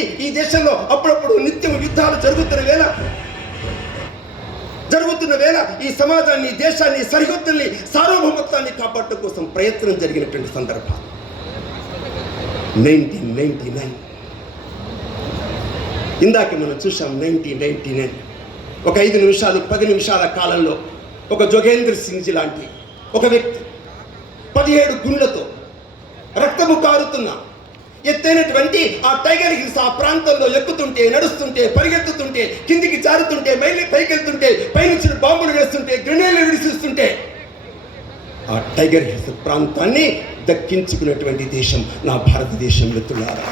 ఈ దేశంలో అప్పుడప్పుడు నిత్యం యుద్ధాలు జరుగుతున్న వేళ జరుగుతున్న వేళ ఈ సమాజాన్ని దేశాన్ని సరిహద్దుల్ని సార్వభౌమత్వాన్ని కాపాడటం కోసం ప్రయత్నం జరిగినటువంటి సందర్భం. Nineteen ninety nine. ఇందాక మనం చూసాం నైన్టీన్ నైన్టీ నైన్. ఒక ఐదు నిమిషాలు పది నిమిషాల కాలంలో ఒక జోగేంద్ర సింగ్జీ లాంటి ఒక వ్యక్తి పదిహేడు గుండ్లతో రక్తము కారుతున్న ఎత్తైనటువంటి ఆ టైగర్ హిల్స్ ఆ ప్రాంతంలో ఎక్కుతుంటే నడుస్తుంటే పరిగెత్తుతుంటే కిందికి జారుతుంటే మైలి పైకెళ్తుంటే పైనుంచి బాంబులు వేస్తుంటే గ్రెనేడ్లు విడిసిస్తుంటే ఆ టైగర్ హిల్స్ ప్రాంతాన్ని దక్కించుకున్నటువంటి దేశం నా భారతదేశం మిత్రులారా.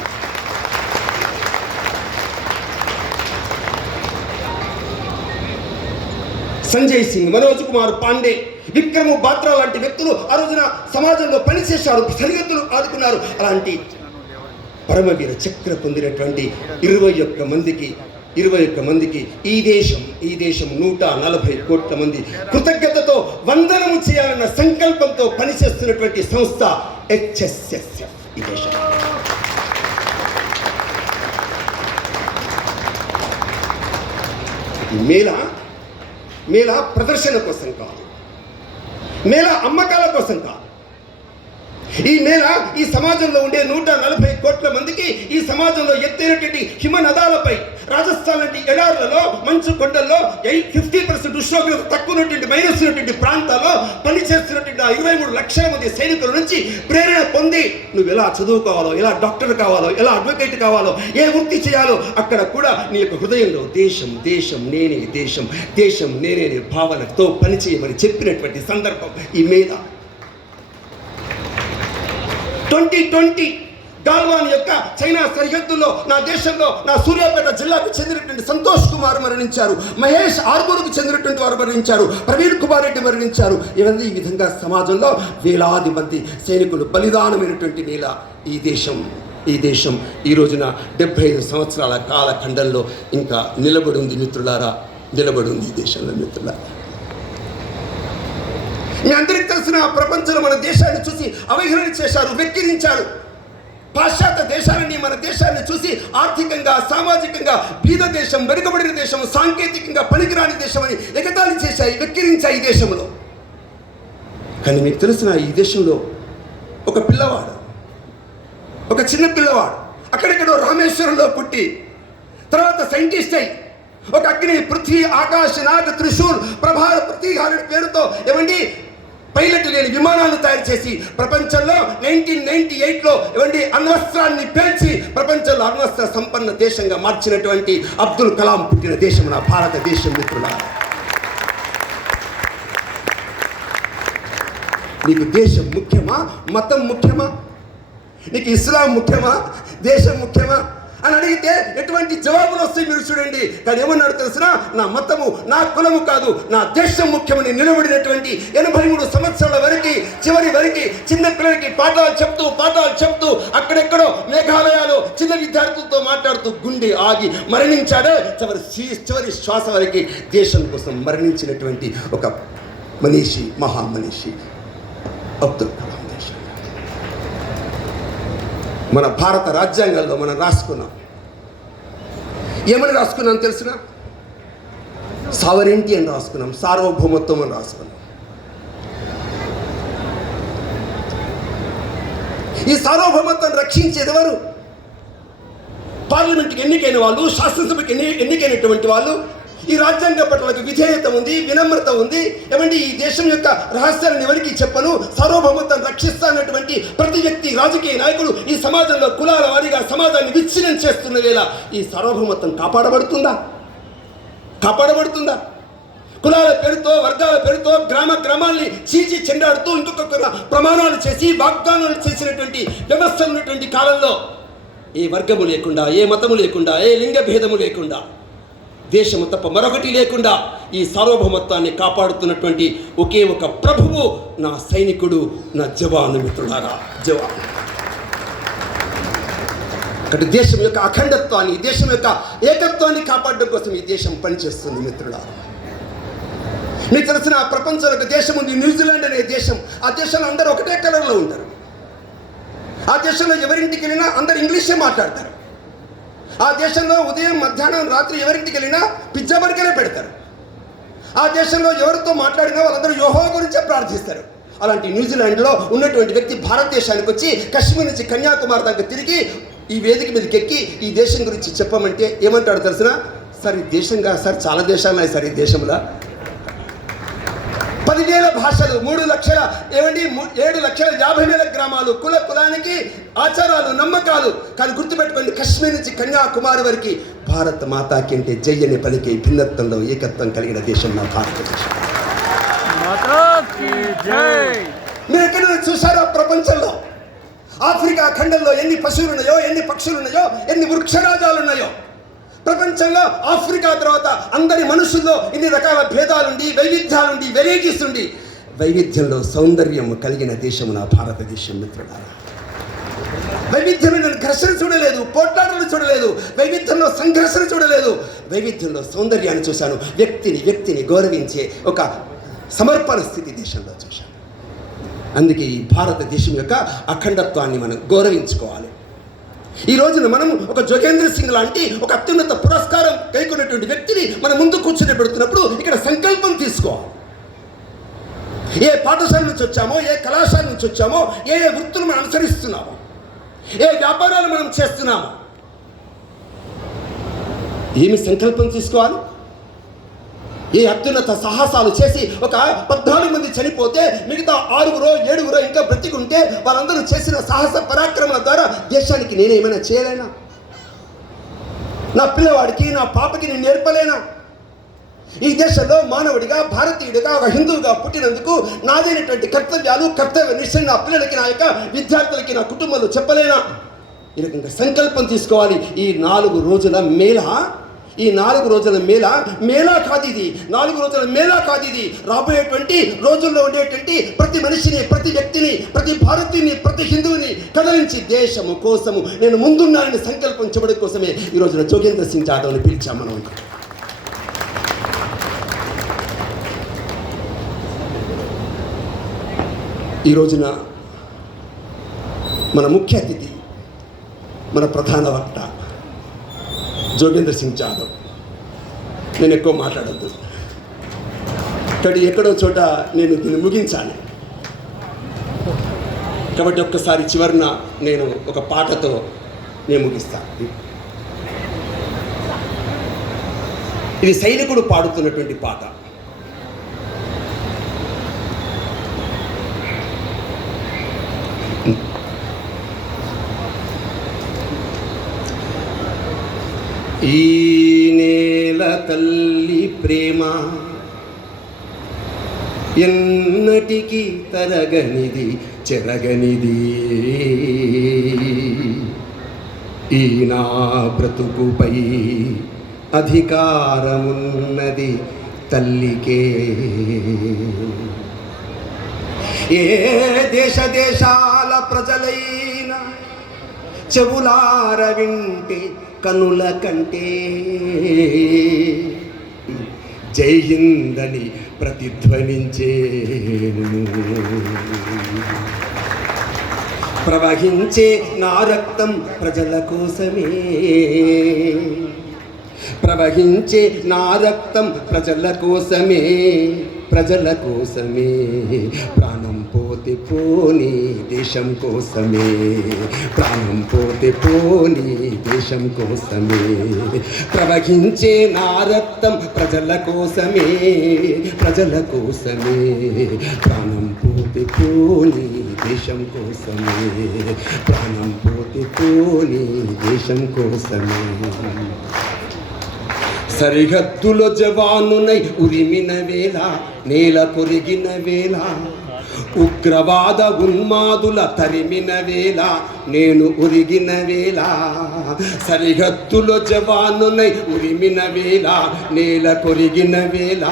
సంజయ్ సింగ్ మనోజ్ కుమార్ పాండే విక్రమ్ బాత్రా లాంటి వ్యక్తులు ఆ రోజున సమాజంలో పనిచేశారు సరిహద్దులు ఆదుకున్నారు. అలాంటి పరమవీర చక్ర పొందినటువంటి ఇరవై ఒక్క మందికి ఇరవై ఒక్క మందికి ఈ దేశం ఈ దేశం నూట నలభై కోట్ల మంది కృతజ్ఞతతో వందనము చేయాలన్న సంకల్పంతో పనిచేస్తున్నటువంటి సంస్థ హెచ్ఎస్ఎస్ఎఫ్ ఈ దేశం. మేళ మేళ ప్రదర్శన కోసం కాదు. మేళ అమ్మకాల కోసం కాదు. ఈ మేర ఈ సమాజంలో ఉండే నూట నలభై కోట్ల మందికి ఈ సమాజంలో ఎత్తైనటువంటి హిమ నదాలపై రాజస్థాన్ లాంటి ఎడారులలో మంచు కొండల్లో ఎయిట్ ఫిఫ్టీ పర్సెంట్ ఉష్ణోగ్రత తక్కువ ఉన్నటువంటి మైనస్ ఉన్నటువంటి ప్రాంతాల్లో పనిచేస్తున్నటువంటి ఆ ఇరవై మూడు లక్షల మంది సైనికుల నుంచి ప్రేరణ పొంది నువ్వు ఎలా చదువుకోవాలో ఎలా డాక్టర్ కావాలో ఎలా అడ్వకేట్ కావాలో ఏ వృత్తి చేయాలో అక్కడ కూడా నీ యొక్క హృదయంలో దేశం దేశం నేనే దేశం దేశం నేనే భావనతో పనిచేయమని చెప్పినటువంటి సందర్భం ఈ మీద ట్వంటీ ట్వంటీ గాల్వాన్ యొక్క చైనా సరిహద్దుల్లో నా దేశంలో నా సూర్యాపేట జిల్లాకు చెందినటువంటి సంతోష్ కుమార్ మరణించారు. మహేష్ ఆర్మూర్కు చెందినటువంటి వారు మరణించారు. ప్రవీణ్ కుమార్ రెడ్డి మరణించారు. ఇవన్నీ ఈ విధంగా సమాజంలో వేలాది మంది సైనికులు బలిదానమైనటువంటి నేల ఈ దేశం ఈ దేశం. ఈ రోజున డెబ్బై ఐదు సంవత్సరాల కాలఖండంలో ఇంకా నిలబడి ఉంది మిత్రులారా నిలబడి ఉంది ఈ దేశంలో మిత్రులారా. మీ అందరికీ తెలిసిన ఆ ప్రపంచంలో మన దేశాన్ని చూసి అవహేళన చేశారు వెక్కిరించారు. పాశ్చాత్య దేశాలని మన దేశాన్ని చూసి ఆర్థికంగా సామాజికంగా బీద దేశం వెనుకబడిన దేశం సాంకేతికంగా పనికిరాని దేశం అని ఎగతాళి చేశాయి వెక్కిరించాయి ఈ దేశంలో. కానీ మీకు తెలిసిన ఈ దేశంలో ఒక పిల్లవాడు ఒక చిన్న పిల్లవాడు అక్కడెక్కడో రామేశ్వరంలో పుట్టి తర్వాత సైంటిస్ట్ అయి ఒక అగ్ని పృథ్వీ ఆకాశ నాగ త్రిశూల్ ప్రభావ ప్రతీహారుడి పేరుతో ఏమండి పైలట్ లేని విమానాలు తయారు చేసి ప్రపంచంలో నైన్టీన్ నైన్టీ ఎయిట్లో ఇవ్వండి అణ్వస్త్రాన్ని పేల్చి ప్రపంచంలో అణ్వస్త్ర సంపన్న దేశంగా మార్చినటువంటి అబ్దుల్ కలాం పుట్టిన దేశం నా భారతదేశం మిత్రుల నీకు దేశం ముఖ్యమా మతం ముఖ్యమా? నీకు ఇస్లాం ముఖ్యమా దేశం ముఖ్యమా? అని అడిగితే ఎటువంటి జవాబులు వస్తాయి మీరు చూడండి. కానీ ఏమన్నాడు తెలిసిన? నా మతము నా కులము కాదు నా దేశం ముఖ్యమని నిలబడినటువంటి ఎనభై మూడు సంవత్సరాల వరకు చివరి వరకు చిన్న పిల్లలకి పాఠాలు చెప్తూ పాఠాలు చెప్తూ అక్కడెక్కడో మేఘాలయాలో చిన్న విద్యార్థులతో మాట్లాడుతూ గుండె ఆగి మరణించాడే. చివరి చివరి శ్వాస వరకు దేశం కోసం మరణించినటువంటి ఒక మనిషి మహామనిషి అబ్దుల్ కలాం. మన భారత రాజ్యాంగంలో మనం రాసుకున్నాం. ఏమని రాసుకున్నాం తెలిసిన? సావరెంటీ అని రాసుకున్నాం సార్వభౌమత్వం అని రాసుకున్నాం. ఈ సార్వభౌమత్వం రక్షించేది ఎవరు? పార్లమెంట్కి ఎన్నికైన వాళ్ళు శాసనసభకి ఎన్ని ఎన్నికైనటువంటి వాళ్ళు ఈ రాజ్యాంగ పట్ల విధేయత ఉంది వినమ్రత ఉంది. ఏమండి ఈ దేశం యొక్క రహస్యాలను ఎవరికి చెప్పను? సార్వభౌమత్వం రక్షిస్తానటువంటి ప్రతి వ్యక్తి రాజకీయ నాయకుడు ఈ సమాజంలో కులాల వారీగా సమాజాన్ని విచ్ఛిన్నం చేస్తున్న వేళ ఈ సార్వభౌమత్వం కాపాడబడుతుందా? కాపాడబడుతుందా? కులాల పేరుతో వర్గాల పేరుతో గ్రామ గ్రామాల్ని చీచి చెండాడుతూ ఇంకొక ప్రమాణాలు చేసి వాగ్దానాలు చేసినటువంటి వ్యవస్థ ఉన్నటువంటి కాలంలో ఏ వర్గము లేకుండా ఏ మతము లేకుండా ఏ లింగ భేదము లేకుండా దేశము తప్ప మరొకటి లేకుండా ఈ సార్వభౌమత్వాన్ని కాపాడుతున్నటువంటి ఒకే ఒక ప్రభువు నా సైనికుడు నా జవాను మిత్రుడారా జవాను. ఒకటి దేశం యొక్క అఖండత్వాన్ని దేశం యొక్క ఏకత్వాన్ని కాపాడడం కోసం ఈ దేశం పనిచేస్తుంది మిత్రుడా మీకు తెలిసిన ప్రపంచంలో ఒక దేశం ఉంది న్యూజిలాండ్ అనే దేశం. ఆ దేశంలో అందరూ ఒకటే కలర్లో ఉంటారు. ఆ దేశంలో ఎవరింటికి వెళ్ళినా అందరు ఇంగ్లీషే మాట్లాడతారు. ఆ దేశంలో ఉదయం మధ్యాహ్నం రాత్రి ఎవరింటికి వెళ్ళినా పిజ్జా బర్గరే పెడతారు. ఆ దేశంలో ఎవరితో మాట్లాడినా వాళ్ళందరూ యోహో గురించే ప్రార్థిస్తారు. అలాంటి న్యూజిలాండ్లో ఉన్నటువంటి వ్యక్తి భారతదేశానికి వచ్చి కశ్మీర్ నుంచి కన్యాకుమారి దాకా తిరిగి ఈ వేదిక మీదకి ఎక్కి ఈ దేశం గురించి చెప్పమంటే ఏమంటాడు తెలిసిన? సార్ ఈ దేశంగా సార్ చాలా దేశాలు ఉన్నాయి సార్ ఈ దేశంలో. పదివేల భాషలు మూడు లక్షల ఏమండి ఏడు లక్షల యాభై వేల గ్రామాలు కుల కులానికి ఆచారాలు నమ్మకాలు. కానీ గుర్తుపెట్టుకోండి కశ్మీర్ నుంచి కన్యాకుమారి వరకు భారత మాతాకి అంటే జయ్యని పలికి భిన్నత్వంలో ఏకత్వం కలిగిన దేశం నా భారతదేశం. మీరు ఎక్కడైనా చూసారా ప్రపంచంలో? ఆఫ్రికా ఖండంలో ఎన్ని పశువులున్నాయో ఎన్ని పక్షులున్నాయో ఎన్ని వృక్షరాజాలున్నాయో? ప్రపంచంలో ఆఫ్రికా తర్వాత అందరి మనుషుల్లో ఇన్ని రకాల భేదాలుండి వైవిధ్యాలుండి వెరైటీస్ ఉండి వైవిధ్యంలో సౌందర్యం కలిగిన దేశం నా భారతదేశం మిత్రులారా. వైవిధ్యమైన ఘర్షణ చూడలేదు పోట్లాటలు చూడలేదు వైవిధ్యంలో సంఘర్షణ చూడలేదు. వైవిధ్యంలో సౌందర్యాన్ని చూశాను వ్యక్తిని వ్యక్తిని గౌరవించే ఒక సమర్పణ స్థితి దేశంలో చూశాను. అందుకే ఈ భారతదేశం యొక్క అఖండత్వాన్ని మనం గౌరవించుకోవాలి. ఈ రోజున మనం ఒక జోగేంద్ర సింగ్ లాంటి ఒక అత్యున్నత పురస్కారం కైకొన్నటువంటి వ్యక్తిని మన ముందు కూర్చొని పెడుతున్నప్పుడు ఇక్కడ సంకల్పం తీసుకోవాలి ఏ పాఠశాల నుంచి వచ్చామో ఏ కళాశాల నుంచి వచ్చామో ఏ ఏ వృత్తులు మనం అనుసరిస్తున్నామో ఏ వ్యాపారాలు మనం చేస్తున్నామో ఏమి సంకల్పం తీసుకోవాలి? ఈ అత్యున్నత సాహసాలు చేసి ఒక పద్నాలుగు మంది చనిపోతే మిగతా ఆరుగురో ఏడుగురో ఇంకా బ్రతికుంటే వాళ్ళందరూ చేసిన సాహస పరాక్రమాల ద్వారా దేశానికి నేనేమైనా చేయలేనా? నా పిల్లవాడికి నా పాపకి నేను నేర్పలేనా? ఈ దేశంలో మానవుడిగా భారతీయుడిగా ఒక హిందువుగా పుట్టినందుకు నాదైనటువంటి కర్తవ్యాలు కర్తవ్య నిశ్చయం నా పిల్లలకి నా యొక్క విద్యార్థులకి నా కుటుంబంలో చెప్పలేనా? ఈ రకంగా సంకల్పం తీసుకోవాలి. ఈ నాలుగు రోజుల మేళ ఈ నాలుగు రోజుల మేళ మేళా కాదు ఇది నాలుగు రోజుల మేళా కాదు ఇది రాబోయేటువంటి రోజుల్లో ఉండేటువంటి ప్రతి మనిషిని ప్రతి వ్యక్తిని ప్రతి భారతీయుని ప్రతి హిందువుని కదలించి దేశము కోసము నేను ముందున్నానని సంకల్పం చెప్పడం కోసమే ఈ రోజున జోగేంద్ర సింగ్ జాదవ్ని పిలిచాం మనం ఇక్కడ. ఈ రోజున మన ముఖ్య అతిథి మన ప్రధాన వక్త జోగేంద్ర సింగ్ జాదవ్. నేను ఎక్కువ మాట్లాడద్దు. ఇక్కడ ఎక్కడో చోట నేను దీన్ని ముగించాలి. కాబట్టి ఒక్కసారి చివరిన నేను ఒక పాటతో నేను ముగిస్తాను ఇది సైనికుడు పాడుతున్నటువంటి పాట. ఈ నేల తల్లి ప్రేమ ఎన్నటికి తరగనిది చెరగనిది. ఈ నా బ్రతుకుపై అధికారమున్నది తల్లికే. ఏ దేశ దేశాల ప్రజలైన చెవులార వింటే కనుల కంటే జై హిందని అని ప్రతిధ్వనించే ప్రవహించే నా రక్తం ప్రజల కోసమే. ప్రవహించే నా రక్తం ప్రజల కోసమే. ప్రజల కోసమే ప్రాణం పోతే పోని దేశం కోసమే ప్రాణం పోతే పోని దేశం కోసమే. ప్రవహించే నా రక్తం ప్రజల కోసమే ప్రజల కోసమే ప్రాణం పోతే పోని దేశం కోసమే ప్రాణం పోతే పోని దేశం కోసమే. సరిహద్దులో జవానునై ఉరిమిన వేళ నేల కొరిగిన వేళ ఉగ్రవాద ఉన్మాదుల తరిమిన వేళ నేను ఉరిగిన వేళ. సరిహద్దులో జవానునై ఉరిమిన వేళ నేల కొరిగిన వేళ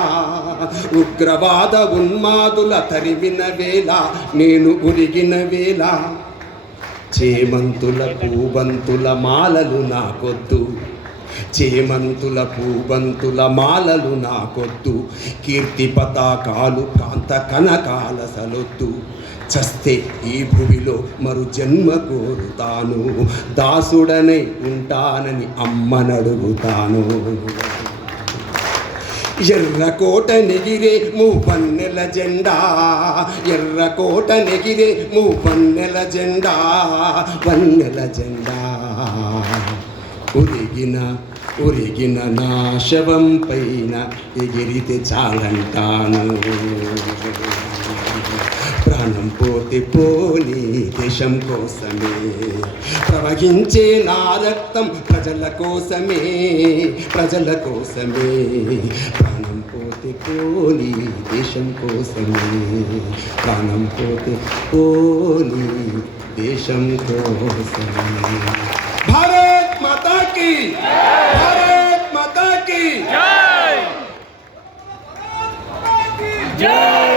ఉగ్రవాద ఉన్మాదుల తరిమిన వేళ నేను ఉరిగిన వేళ. చేమంతుల పూబంతుల మాలలు నాకొద్దు. చేమంతుల పూబంతుల మాలలు నాకొద్దు. కీర్తి పతాకాలు ప్రాంత కనకాల సలొద్దు. చస్తే ఈ భూమిలో మరు జన్మ కోరుతాను. దాసుడనే ఉంటానని అమ్మనడుగుతాను. ఎర్రకోట నెగిరే మూపన్నెల జెండా. ఎర్రకోట నెగిరే మూపన్నెల జెండా. వన్నెల జెండా. ఉరిగిన ఉరిగిన నా శవం పైన ఎగిరితే చాలంటాను ప్రాణం పోతే పోని దేశం కోసమే ప్రవహించే నా రక్తం ప్రజల కోసమే ప్రజల కోసమే ప్రాణం పోతే పోని దేశం కోసమే ప్రాణం పోతే పోని దేశం కోసమే की। भारत माता की। जय। జై